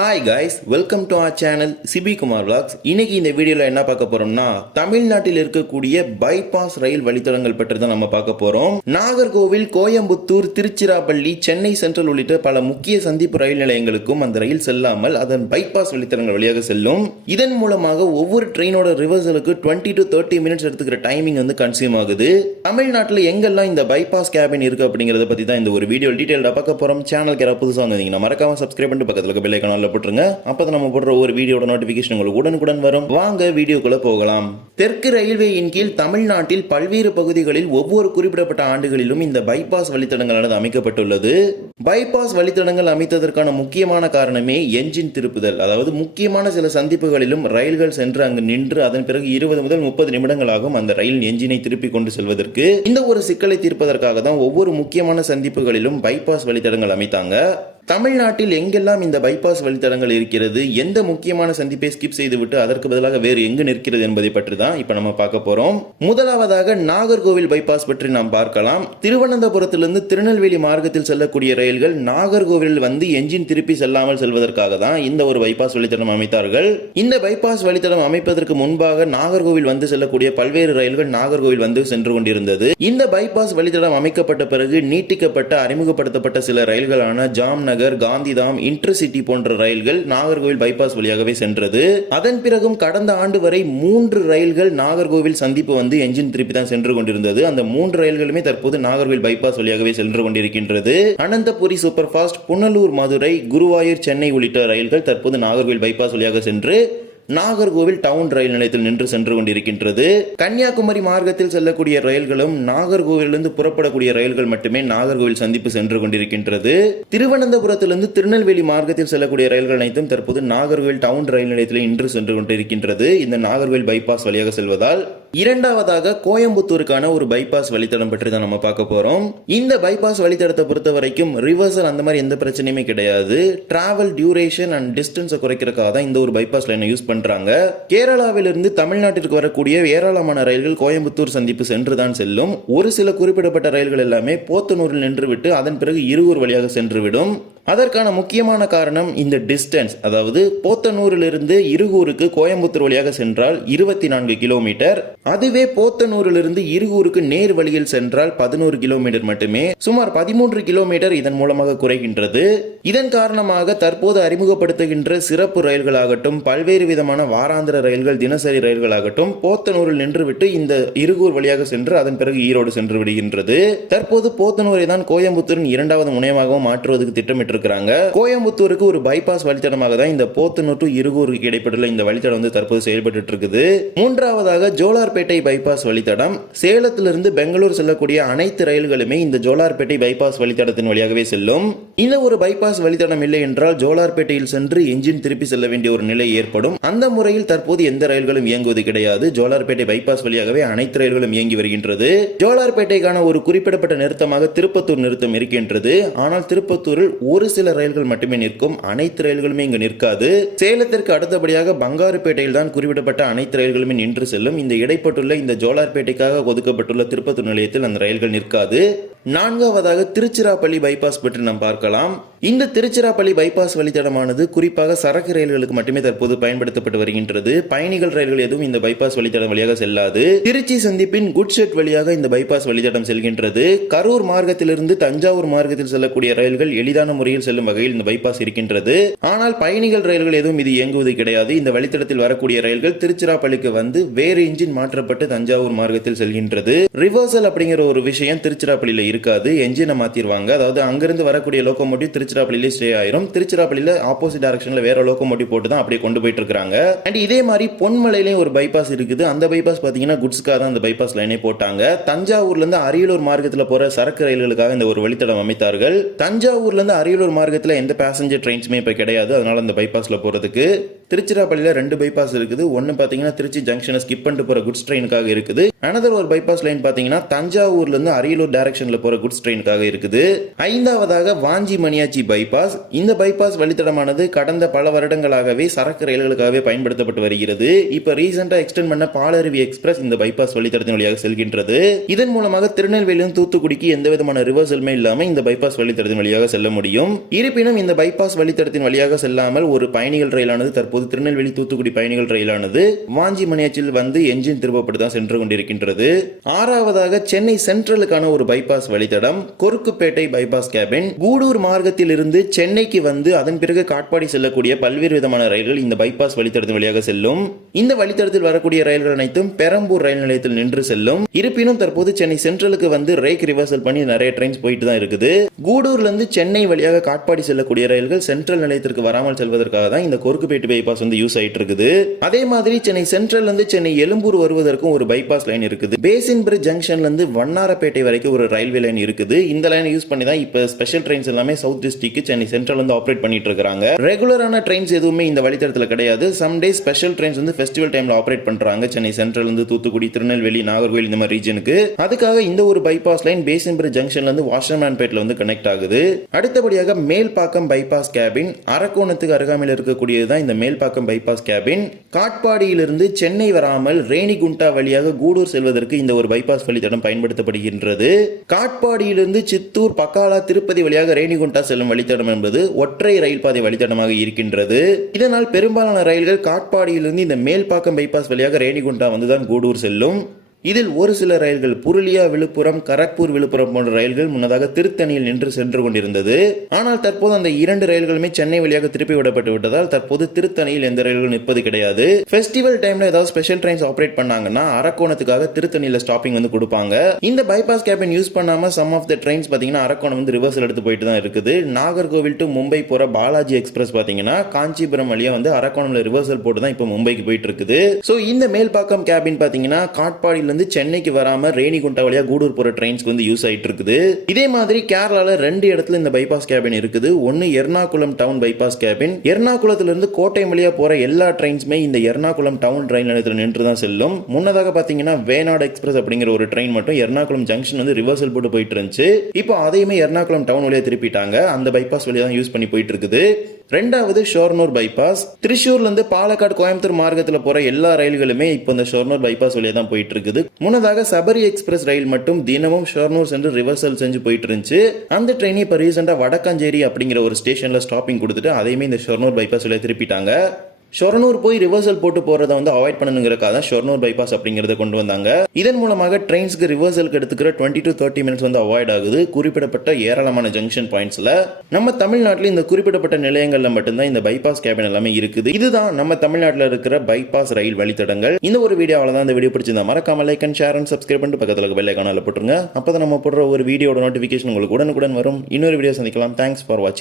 Hi guys welcome to our channel Sibi Kumar vlogs. இன்னைக்கு இந்த வீடியோவில் என்ன பார்க்க போறோம்னா தமிழ்நாட்டில் இருக்கக்கூடிய பைபாஸ் ரயில் வழித்தடங்கள் பற்றி தான் நம்ம பார்க்க போறோம். நாகர்கோவில் கோயம்புத்தூர் திருச்சிராப்பள்ளி சென்னை சென்ட்ரல் உள்ளிட்ட பல முக்கிய சந்திப்பு ரயில் நிலையங்களுக்கும் அந்த ரயில் செல்லாமல் அதன் பைபாஸ் வழித்தடங்கள் வழியாக செல்லும். இதன் மூலமாக ஒவ்வொரு ட்ரெயினோட ரிவர்சலுக்கு 20 டு தேர்ட்டி மினிட்ஸ் எடுத்துக்கிற டைமிங் வந்து கன்சியூம் ஆகுது. தமிழ்நாட்டில் எங்கெல்லாம் இந்த பைபாஸ் கேபின் இருக்கு அப்படிங்கறத பத்தி தான் இந்த ஒரு வீடியோ டீடைல்டா பார்க்க போறோம். சேனல் யாராவது புதுசாக வந்தீங்கன்னா மறக்காம சப்ஸ்கிரைப் பண்ணிட்டு பக்கத்துல இருக்க பெல் ஐக்கானில் போட்டுருங்க அப்பதான் நம்ம போடுற ஒரு வீடியோட நோட்டிபிகேஷன் உங்களுக்கு உடனுக்குடன் வரும். வாங்க வீடியோக்குள்ள போகலாம். தெற்கு ரயில்வேயின் கீழ் தமிழ்நாட்டில் பல்வேறு பகுதிகளில் ஒவ்வொரு குறிப்பிடப்பட்ட ஆண்டுகளிலும் இந்த பைபாஸ் வழித்தடங்களானது அமைக்கப்பட்டுள்ளது. பைபாஸ் வழித்தடங்கள் அமைத்ததற்கான முக்கியமான காரணமே என்ஜின் திருப்புதல். அதாவது முக்கியமான சில சந்திப்புகளிலும் ரயில்கள் சென்று அங்கு நின்று அதன் பிறகு இருபது முதல் முப்பது நிமிடங்களாகும் அந்த ரயில் என்ஜினை திருப்பி கொண்டு செல்வதற்கு. இந்த ஒரு சிக்கலை தீர்ப்பதற்காக தான் ஒவ்வொரு முக்கியமான சந்திப்புகளிலும் பைபாஸ் வழித்தடங்கள் அமைத்தாங்க. தமிழ்நாட்டில் எங்கெல்லாம் இந்த பைபாஸ் வழித்தடங்கள் இருக்கிறது? எந்த முக்கியமான சந்திப்பை ஸ்கிப் செய்துவிட்டு அதற்கு பதிலாக வேறு எங்கு நிற்கிறது என்பதை பற்றி தான் இப்போ நம்ம பார்க்க போறோம். முதலாவதாக நாகர்கோவில் பைபாஸ் பற்றி நாம் பார்க்கலாம். திருவனந்தபுரத்திலிருந்து திருநெல்வேலி மார்க்கத்தில் செல்லக்கூடிய ரயில்கள் நாகர்கோவிலில் வந்து என்ஜின் திருப்பி செல்லாமல் செல்வதற்காக தான் இந்த ஒரு பைபாஸ் வழித்தடம் அமைத்தார்கள். இந்த பைபாஸ் வழித்தடம் அமைப்பதற்கு முன்பாக நாகர்கோவில் வந்து செல்லக்கூடிய பல்வேறு ரயில்கள் நாகர்கோவில் வந்து சென்று கொண்டிருந்தது. இந்த பைபாஸ் வழித்தடம் அமைக்கப்பட்ட பிறகு நீட்டிக்கப்பட்ட அறிமுகப்படுத்தப்பட்ட சில ரயில்களான நகர் காந்திதாம் இன்டர்சிட்டி போன்ற ரயில்கள் நாகர்கோவில் பைபாஸ் வழியாகவே சென்றது. அதன் பிறகும் கடந்த ஆண்டு வரை மூன்று ரயில்கள் நாகர்கோவில் சந்திப்பு வந்து என்ஜின் திருப்பி தான் சென்று கொண்டிருந்தது. அந்த மூன்று ரயில்களுமே தற்போது நாகர்கோவில் பைபாஸ் வழியாகவே சென்று கொண்டிருக்கின்றது. அனந்தபுரி சூப்பர் ஃபாஸ்ட் புனலூர் மதுரை குருவாயூர் சென்னை உள்ளிட்ட ரயில்கள் தற்போது நாகர்கோவில் பைபாஸ் வழியாக சென்று நாகர்கோவில் டவுன் ரயில் நிலையத்தில் நின்று சென்று கொண்டிருக்கின்றது. கன்னியாகுமரி மார்க்கத்தில் செல்லக்கூடிய ரயில்களும் நாகர்கோவிலிருந்து புறப்படக்கூடிய ரயில்கள் மட்டுமே நாகர்கோவில் சந்திப்பு சென்று கொண்டிருக்கின்றது. திருவனந்தபுரத்திலிருந்து திருநெல்வேலி மார்க்கத்தில் செல்லக்கூடிய ரயில்கள் அனைத்தும் தற்போது நாகர்கோவில் டவுன் ரயில் நிலையத்தில் இன்று சென்று கொண்டிருக்கின்றது. இந்த நாகர்கோவில் பைபாஸ் வழியாக செல்வதால் இரண்டாவதாக கோயம்புத்தூருக்கான ஒரு பைபாஸ் வழித்தடம் பற்றி தான் நம்ம பார்க்க போறோம். இந்த பைபாஸ் வழித்தடத்தை பொறுத்த வரைக்கும் ரிவர்சல் அந்த மாதிரி எந்த பிரச்சனையுமே கிடையாது. டிராவல் டியூரேஷன் அண்ட் டிஸ்டன்ஸை குறைக்கிறதுக்காக தான் இந்த ஒரு பைபாஸ் லைனை யூஸ் பண்றாங்க. கேரளாவிலிருந்து தமிழ்நாட்டிற்கு வரக்கூடிய ஏராளமான ரயில்கள் கோயம்புத்தூர் சந்திப்பு சென்று தான் செல்லும். ஒரு சில குறிப்பிடப்பட்ட ரயில்கள் எல்லாமே போத்தனூரில் நின்றுவிட்டு அதன் பிறகு இருவூர் வழியாக சென்றுவிடும். அதற்கான முக்கியமான காரணம் இந்த டிஸ்டன்ஸ் அதாவது போத்தனூரிலிருந்து இருகூருக்கு கோயம்புத்தூர் வழியாக சென்றால் இருபத்தி நான்கு கிலோமீட்டர். அதுவே போத்தனூரிலிருந்து இருகூருக்கு நேர் வழியில் சென்றால் பதினோரு கிலோமீட்டர் மட்டுமே. சுமார் பதிமூன்று கிலோமீட்டர் இதன் மூலமாக குறைகின்றது. இதன் காரணமாக தற்போது அறிமுகப்படுத்துகின்ற சிறப்பு ரயில்களாகட்டும் பல்வேறு விதமான வாராந்திர ரயில்கள் தினசரி ரயில்களாகட்டும் போத்தனூரில் நின்றுவிட்டு இந்த இருகூர் வழியாக சென்று அதன் பிறகு ஈரோடு சென்று விடுகின்றது. தற்போது போத்தனூரை தான் கோயம்புத்தூரின் இரண்டாவது முனையமாகவும் மாற்றுவதற்கு திட்டமிட்டிருக்கிறாங்க. கோயம்புத்தூருக்கு ஒரு பைபாஸ் வழித்தடமாக தான் இந்த போத்தனூர் டு இருகூருக்கு இடைப்பட்டுள்ள இந்த வழித்தடம் வந்து தற்போது செயல்பட்டு இருக்குது. மூன்றாவதாக ஜோலார் ஜோலார்பேட்டை பைபாஸ் வழித்தடம். சேலத்திலிருந்து பெங்களூர் செல்லக்கூடிய அனைத்து ரயில்களுமே இந்த ஜோலார்பேட்டை பைபாஸ் வழித்தடத்தின் வழியாகவே செல்லும். இந்த ஒரு பைபாஸ் வழித்தடம் இல்லை என்றால் ஜோலார்பேட்டையில் சென்று என்ஜின் திருப்பி செல்ல வேண்டிய ஒரு நிலை ஏற்படும். அந்த முறையில் தற்போது எந்த ரயில்களும் இயங்குவது கிடையாது. ஜோலார்பேட்டை பைபாஸ் வழியாகவே அனைத்து ரயில்களும் இயங்கி வருகின்றது. ஜோலார்பேட்டைக்கான ஒரு குறிப்பிடப்பட்ட நிறுத்தமாக திருப்பத்தூர் நிறுத்தம் இருக்கின்றது. ஆனால் திருப்பத்தூரில் ஒரு சில ரயில்கள் மட்டுமே நிற்கும். அனைத்து ரயில்களுமே இங்கு நிற்காது. சேலத்திற்கு அடுத்தபடியாக பங்காருப்பேட்டையில் தான் குறிப்பிடப்பட்ட அனைத்து ரயில்களுமே நின்று செல்லும். இந்த இடை இடைப்பட்டுள்ள இந்த ஜோலார்பேட்டைக்காக ஒதுக்கப்பட்டுள்ள திருப்பத்தூர் நிலையத்தில் அந்த ரயில்கள் நிற்காது. நான்காவதாக திருச்சிராப்பள்ளி பைபாஸ் பற்றி நாம் பார்க்கலாம். இந்த திருச்சிராப்பள்ளி பைபாஸ் வழித்தடமானது குறிப்பாக சரக்கு ரயில்களுக்கு மட்டுமே தற்போது பயன்படுத்தப்பட்டு வருகின்றது. பயணிகள் ரயில்கள் எதுவும் இந்த பைபாஸ் வழித்தடம் வழியாக செல்லாது. திருச்சி சந்திப்பின் குட் ஷெட் வழியாக இந்த பைபாஸ் வழித்தடம் செல்கின்றது. கரூர் மார்க்கத்திலிருந்து தஞ்சாவூர் மார்க்கத்தில் செல்லக்கூடிய ரயில்கள் எளிதான முறையில் செல்லும் வகையில் இந்த பைபாஸ் இருக்கின்றது. ஆனால் பயணிகள் ரயில்கள் எதுவும் இது இயங்குவது கிடையாது. இந்த வழித்தடத்தில் வரக்கூடிய ரயில்கள் திருச்சிராப்பள்ளிக்கு வந்து வேறு இன்ஜின் மாற்றப்பட்டு தஞ்சாவூர் மார்க்கத்தில் செல்கின்றது. ரிவர்சல் அப்படிங்கிற ஒரு விஷயம் திருச்சிராப்பள்ளியில் இருக்காது. என்ஜினை மாற்றிடுவாங்க அதாவது அங்கிருந்து வரக்கூடிய லோக்கோமோட்டிவ் திருச்சிராப்பள்ளியிலே ஸ்டே ஆயிரும். திருச்சிராப்பள்ளியில ஆப்போசிட் டைரக்ஷன்ல வேற லோக்கோமோட்டிவ் போட்டு தான் அப்படியே கொண்டு போயிட்டு இருக்காங்க அண்ட் இதே மாதிரி பொன்மலையிலையும் ஒரு பைபாஸ் இருக்குது. அந்த பைபாஸ் பார்த்தீங்கன்னா குட்ஸ்க்காக தான் அந்த பைபாஸ் லைனே போட்டாங்க. தஞ்சாவூர்லேருந்து அரியலூர் மார்க்கத்தில் போற சரக்கு ரயில்களுக்காக இந்த ஒரு வழித்தடம் அமைத்தார்கள். தஞ்சாவூர்லேருந்து அரியலூர் மார்க்கத்தில் எந்த பேசஞ்சர் ட்ரெயின்ஸுமே இப்போ கிடையாது. அதனால அந்த பைபாஸில் போகிறதுக்கு திருச்சிராப்பள்ளியில் ரெண்டு பைபாஸ் இருக்குது. ஒன்று பார்த்தீங்கன்னா திருச்சி ஜங்ஷனை ஸ்கிப் பண்ணிட்டு போகிற குட்ஸ் ட்ரெயினுக்காக இருக்குது. அனதர் ஒரு பைபாஸ் லைன் பார்த்தீங்கன்னா தஞ்சாவூர்லேருந்து அரியலூர் டைரக்ஷனில் போகிற குட்ஸ் ட்ரெயினுக்காக இருக்குது. ஐந்தாவதாக வாஞ்சி மணியாச்சி பைபாஸ் இந்த பைபாஸ் வழித்தடமானது கடந்த பல வருடங்களாகவே சரக்கு ரயில்களுக்காகவே பயன்படுத்தப்பட்டு வருகிறது. இப்போ ரீசெண்டாக எக்ஸ்டெண்ட் பண்ண பாலருவி எக்ஸ்பிரஸ் இந்த பைபாஸ் வழித்தடத்தின் வழியாக செல்கின்றது. இதன் மூலமாக திருநெல்வேலியிலும் தூத்துக்குடிக்கு எந்த விதமான ரிவர்சலுமே இல்லாமல் இந்த பைபாஸ் வழித்தடத்தின் வழியாக செல்ல முடியும். இருப்பினும் இந்த பைபாஸ் வழித்தடத்தின் வழியாக செல்லாமல் ஒரு பயணிகள் ரயிலானது தற்போது தற்போது திருநெல்வேலி தூத்துக்குடி பயணிகள் ரயிலானது வாஞ்சி மணியாச்சில் வந்து என்ஜின் திருப்பப்பட்டு தான் சென்று கொண்டிருக்கின்றது. ஆறாவதாக சென்னை சென்ட்ரலுக்கான ஒரு பைபாஸ் வழித்தடம் கொருக்குப்பேட்டை பைபாஸ் கேபின் கூடூர் மார்க்கத்தில் இருந்து சென்னைக்கு வந்து அதன் பிறகு காட்பாடி செல்லக்கூடிய பல்வேறு விதமான ரயில்கள் இந்த பைபாஸ் வழித்தடத்தின் வழியாக செல்லும். இந்த வழித்தடத்தில் வரக்கூடிய ரயில்கள் அனைத்தும் பெரம்பூர் ரயில் நிலையத்தில் நின்று செல்லும். இருப்பினும் தற்போது சென்னை சென்ட்ரலுக்கு வந்து ரேக் ரிவர்சல் பண்ணி நிறைய ட்ரெயின்ஸ் போயிட்டு தான் இருக்குது. கூடூர்ல இருந்து சென்னை வழியாக காட்பாடி செல்லக்கூடிய ரயில்கள் சென்ட்ரல் நிலையத்திற்கு வராமல் செல்வதற்காக தான் இந்த கொருக்குப்பேட்டை பைபாஸ் வந்து யூஸ் ஆயிட்டு இருக்குது அதே மாதிரி சென்னை சென்ட்ரல் இருந்து சென்னை எழும்பூர் வருவதற்கும் ஒரு பைபாஸ் லைன் இருக்குது. பேசின் பிரிட்ஜ் ஜங்ஷன்ல இருந்து வண்ணாரப்பேட்டை வரைக்கும் ஒரு ரயில்வே லைன் இருக்குது. இந்த லைனை யூஸ் பண்ணி தான் இப்போ ஸ்பெஷல் ட்ரெயின்ஸ் எல்லாமே சவுத் டிஸ்ட்ரிக்ட் சென்னை சென்ட்ரல் வந்து ஆப்ரேட் பண்ணிட்டு இருக்காங்க ரெகுலரான ட்ரெயின்ஸ் எதுவுமே இந்த வழித்தடத்தில் கிடையாது. சம் டே ஸ்பெஷல் ட்ரெயின்ஸ் வந்து ஃபெஸ்டிவல் டைம்ல ஆப்ரேட் பண்றாங்க. சென்னை சென்ட்ரல் இருந்து தூத்துக்குடி திருநெல்வேலி நாகர்கோவில் இந்த மாதிரி ரீஜனுக்கு அதுக்காக இந்த ஒரு பைபாஸ் லைன் பேசின் பிரிட்ஜ் ஜங்ஷன்ல இருந்து வாஷர்மேன்பேட்ல வந்து கனெக்ட் ஆகுது. அடுத்தபடியாக மேல்பாக்கம் பைபாஸ் கேபின் அரக்கோணத்துக்கு அருகாமையில் இருக்கக்கூடியதுதான் இந்த மேல் மேல்பாக்கம் பைபாஸ் கேபின் காட்பாடியிலிருந்து சென்னை வராமல் ரேணிகுண்டா வழியாக கூடூர் செல்வதற்கு இந்த ஒரு பைபாஸ் வழித்தடம் பயன்படுத்தப்படுகின்றது. காட்பாடியிலிருந்து சித்தூர் பக்காலா திருப்பதி வழியாக ரேணிகுண்டா செல்லும் வழித்தடம் என்பது ஒற்றை ரயில் பாதை வழித்தடமாக இருக்கின்றது. இதனால் பெரும்பாலான ரயில்கள் காட்பாடியிலிருந்து இந்த மேல்பாக்கம் பைபாஸ் வழியாக ரேணிகுண்டா வந்துதான் கூடூர் செல்லும். இதில் ஒரு சில ரயில்கள் புருலியா விழுப்புரம் கரக்பூர் விழுப்புரம் போன்ற ரயில்கள் முன்னதாக திருத்தணியில் நின்று சென்று கொண்டிருந்தது. ஆனால் தற்போது அந்த இரண்டு ரயில்களுமே சென்னை வழியாக திருப்பி விடப்பட்டு விட்டதால் தற்போது திருத்தணியில் எந்த ரயில்கள் நிற்பது கிடையாது. ஃபெஸ்டிவல் டைம்ல ஏதாவது ஸ்பெஷல் ட்ரெயின்ஸ் ஆப்ரேட் பண்ணாங்கன்னா அரக்கோணத்துக்காக திருத்தணியில ஸ்டாப்பிங் வந்து கொடுப்பாங்க. இந்த பைபாஸ் கேபின் யூஸ் பண்ணாம சம் ஆஃப் த ட்ரெயின்ஸ் பாத்தீங்கன்னா அரக்கோணம் வந்து ரிவர்சல் எடுத்து போயிட்டு தான் இருக்குது. நாகர்கோவில் டு மும்பை போற பாலாஜி எக்ஸ்பிரஸ் பாத்தீங்கன்னா காஞ்சிபுரம் வழியா வந்து அரக்கோணம்ல ரிவர்சல் போட்டு தான் இப்போ மும்பைக்கு போயிட்டு இருக்குது. ஸோ இந்த மேல்பாக்கம் கேபின் பாத்தீங்கன்னா காட்பாடியில் இருந்து சென்னைக்கு வராம ரேணிகுண்டா வழியா கூடூர் போற ட்ரெயின்ஸ்க்கு வந்து யூஸ் ஆயிட்டு இருக்குது இதே மாதிரி கேரளால ரெண்டு இடத்துல இந்த பைபாஸ் கேபின் இருக்குது. ஒன்னு எர்ணாகுளம் டவுன் பைபாஸ் கேபின் எர்ணாகுளத்துல இருந்து கோட்டை வழியா போற எல்லா ட்ரெயின்ஸுமே இந்த எர்ணாகுளம் டவுன் ட்ரெயின் நிலையத்தில் நின்று தான் செல்லும். முன்னதாக பாத்தீங்கன்னா வேநாடு எக்ஸ்பிரஸ் அப்படிங்கிற ஒரு ட்ரெயின் மட்டும் எர்ணாகுளம் ஜங்ஷன் வந்து ரிவர்சல் போட்டு போயிட்டு இருந்துச்சு. இப்போ அதையுமே எர்ணாகுளம் டவுன் வழியா திருப்பிட்டாங்க. அந்த பைபாஸ் வழியா தான் யூஸ் பண்ணி போயிட்டு இருக்குது. ரெண்டாவது ஷோர்னூர் பைபாஸ். திருச்சூர்ல இருந்து பாலக்காடு கோயம்புத்தூர் மார்க்கத்தில் போற எல்லா ரயில்களுமே இப்போ இந்த ஷோர்னூர் பைபாஸ் வழியா தான் போயிட்டு இருக்குது முன்னதாக சபரி எக்ஸ்பிரஸ் ரயில் மட்டும் தினமும் ஷோர்னூர் சென்று ரிவர்சல் செஞ்சு போயிட்டு இருந்துச்சு அந்த ட்ரெயின் இப்போ ரீசெண்டாக வடக்காஞ்சேரி அப்படிங்கிற ஒரு ஸ்டேஷன்ல ஸ்டாப்பிங் கொடுத்துட்டு அதையுமே இந்த ஷோர்னூர் பைபாஸ் வழியா திருப்பிட்டாங்க. ஷொரனூர் போய் ரிவர்சல் போட்டு போறதை வந்து அவாய்ட் பண்ணணுங்கிறக்காக தான் ஷொர்னூர் பைபாஸ் அப்படிங்கறத கொண்டு வந்தாங்க. இதன் மூலமாக ட்ரெயின்ஸ்க்கு ரிவர்சலுக்கு எடுத்துக்கிற டுவெண்ட்டி டு தேர்ட்டி மினிட்ஸ் வந்து அவாய்ட் ஆகுது. குறிப்பிடப்பட்ட ஏராளமான ஜங்ஷன் பாயிண்ட்ஸ்ல நம்ம தமிழ்நாட்டில் இந்த குறிப்பிடப்பட்ட நிலையங்கள்ல மட்டும்தான் இந்த பைபாஸ் கேபின் எல்லாமே இருக்குது. இதுதான் நம்ம தமிழ்நாட்டில் இருக்கிற பைபாஸ் ரயில் வழித்தடங்கள். இந்த ஒரு வீடியோவில் தான் இந்த வீடியோ பிடிச்சிருந்தா மறக்காம like and share and subscribe பண்ணிட்டு பக்கத்தில் பெல் ஐக்கானில் போட்டுருங்க. அப்பதான் நம்ம போடுற ஒரு வீடியோட நோட்டிஃபிகேஷன் உங்களுக்கு உடனுக்குடன் வரும். இன்னொரு வீடியோ சந்திக்கலாம். தேங்க்ஸ் ஃபார் வாட்சிங்